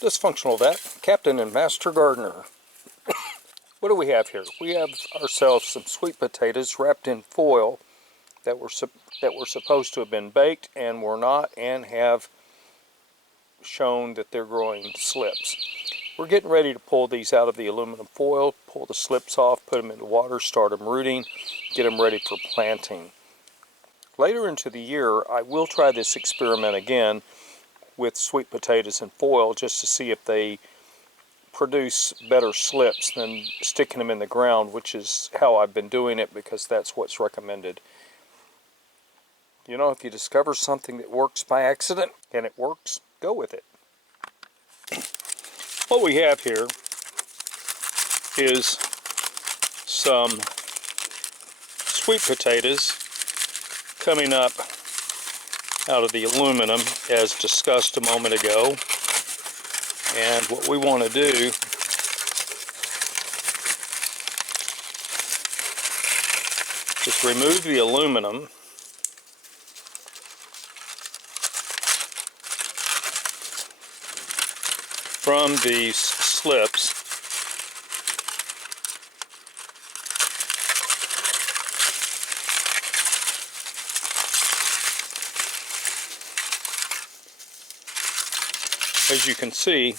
Dysfunctional Vet, Captain and Master Gardener. What do we have here? We have ourselves some sweet potatoes wrapped in foil that were supposed to have been baked and were not, and have shown that they're growing slips. We're getting ready to pull these out of the aluminum foil, pull the slips off, put them into water, start them rooting, get them ready for planting. Later into the year, I will try this experiment again with sweet potatoes and foil just to see if they produce better slips than sticking them in the ground, which is how I've been doing it because that's what's recommended. You know, if you discover something that works by accident and it works, go with it. What we have here is some sweet potatoes coming up out of the aluminum as discussed a moment ago. And what we want to do is remove the aluminum from these slips. As you can see,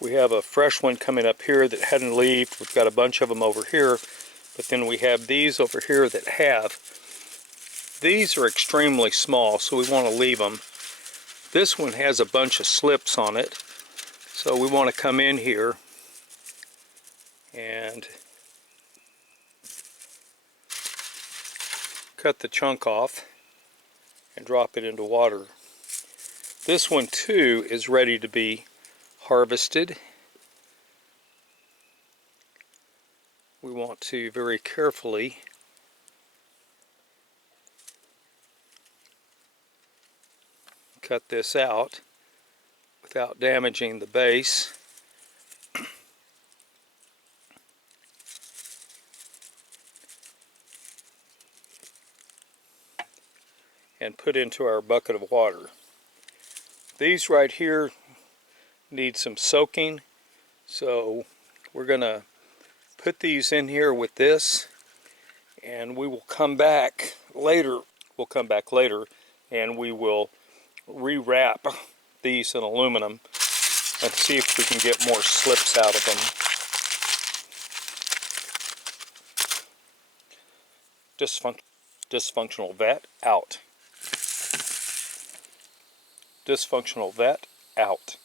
we have a fresh one coming up here that hadn't leaved. We've got a bunch of them over here, but then we have these over here that have. These are extremely small, so we want to leave them. This one has a bunch of slips on it, so we want to come in here and cut the chunk off and drop it into water. This one too is ready to be harvested. We want to very carefully cut this out without damaging the base. And put into our bucket of water. These right here need some soaking, so we're going to put these in here with this, and we will come back later. We'll come back later and we will rewrap these in aluminum and see if we can get more slips out of them. Dysfunctional Vet out. Dysfunctional Vet out.